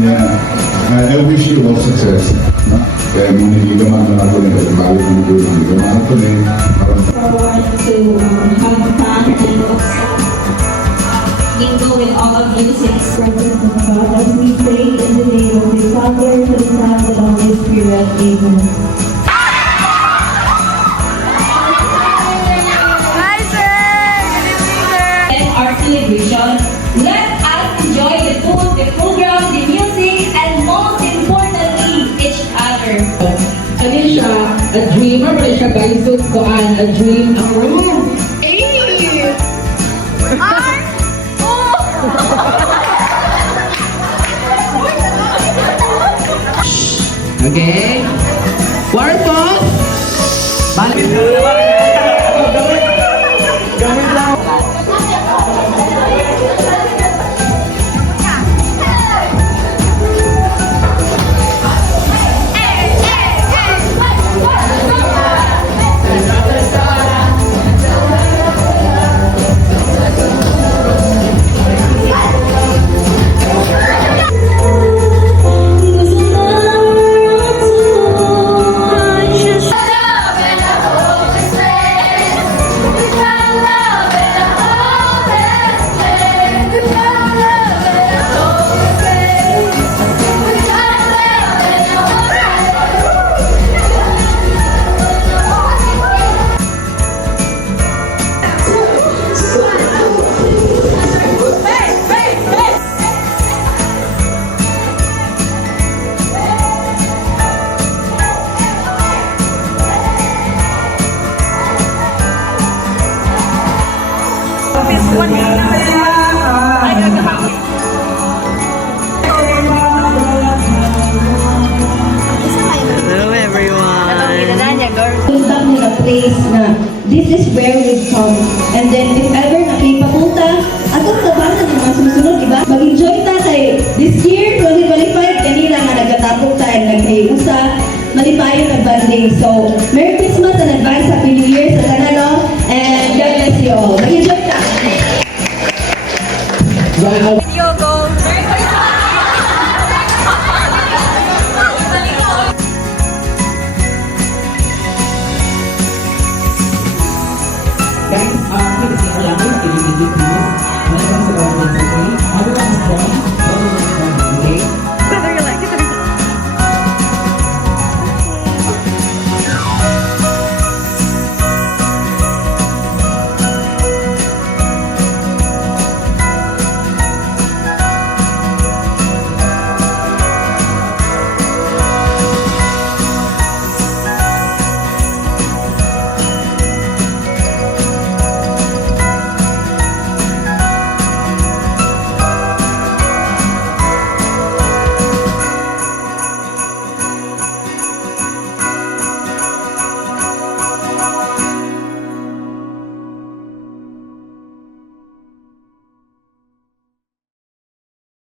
I wish you all success. No? Kaya maniligaman na ako ng balik ng buhay. Ligaman ako na forward to have fun and also mingle with all of you since presence of God as we pray in the name of the Father, the Son, and the Holy Spirit. Amen. Our celebration, let us enjoy the food, the program, the music, and most importantly, each other. Kani siya, a dreamer, pala siya guys, so kuan, a dream, Okay. Wartos. Balik. Place na this is where we've come, and then if ever nakipapunta atong tabangan ng mga susunod, diba? Mag-enjoy ta kay this year 2025 kanila nga nagkatapok tayo nagkayusa malipayon na banding. So Merry Christmas and advance Happy New Year sa tanan, and God bless you all. Mag-enjoy ta.